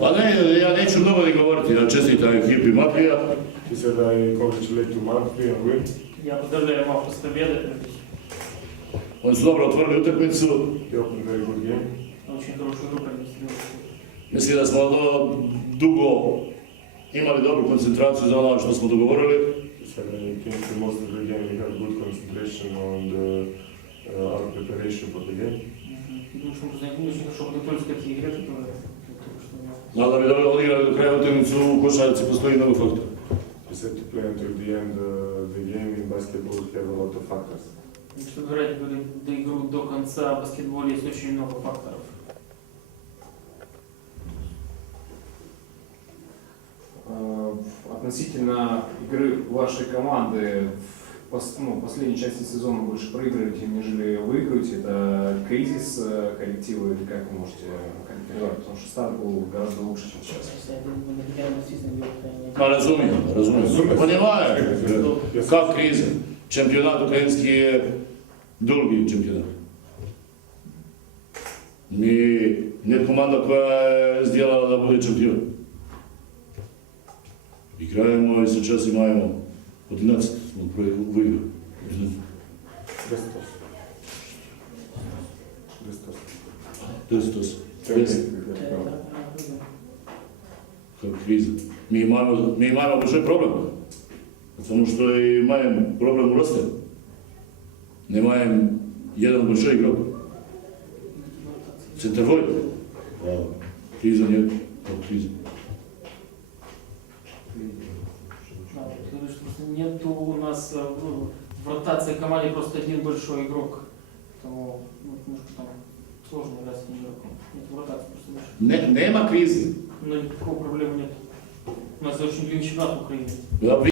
Pa ne, ja neću mnogo ni govoriti, ja čestitam ekipi Matrija. He said, I congratulate to Manfred and win. Я поздравляю Мавку с победой. Oni su dobro otvorili utakmicu. He opened very good game. Очень хорошую игру продемонстрировали. Mislim da smo do, dugo imali dobru koncentraciju za ono što smo dogovorili. He said, when he came to most of the game, we had good concentration on the, uh, our preparation for the game. И думаю, что мы знаем, очень хорошо подготовились к этой игре, которая da bi dobro odigrali do kraja utakmicu u košarci postoji mnogo faktora. He said to play until the end uh, the game in basketball we have a lot of factors. И Чтобы играть до игру до конца в баскетболе есть очень много факторов. Э, Относительно игры вашей команды в ну, последней части сезона больше проигрываете, нежели выигрываете. Это кризис э, коллектива или как вы можете характеризовать? Потому что старт был гораздо лучше, чем сейчас. Ma razumijem, razumijem. Понимаю, как криза. Čempionat ukrajinski je drugi čempionat. Mi nije komanda koja je zdjelala da bude čempion. Igrajemo i sa Chelsea imamo 11 smo prvi u igru. Как криза. Mi imamo, mi imamo большой проблем. Потому что имаем проблем в росте. Не имаем jedan большой игрок. Центровой. Криза нет. Как криза. Нету у нас ну, в ротации команде просто один большой игрок. Поэтому ну, немножко там сложно играть с игроком. Нет в ротации просто больше. Ne, nema krize. Но никакой проблемы нет. У нас очень длинный чемпионат в Украине.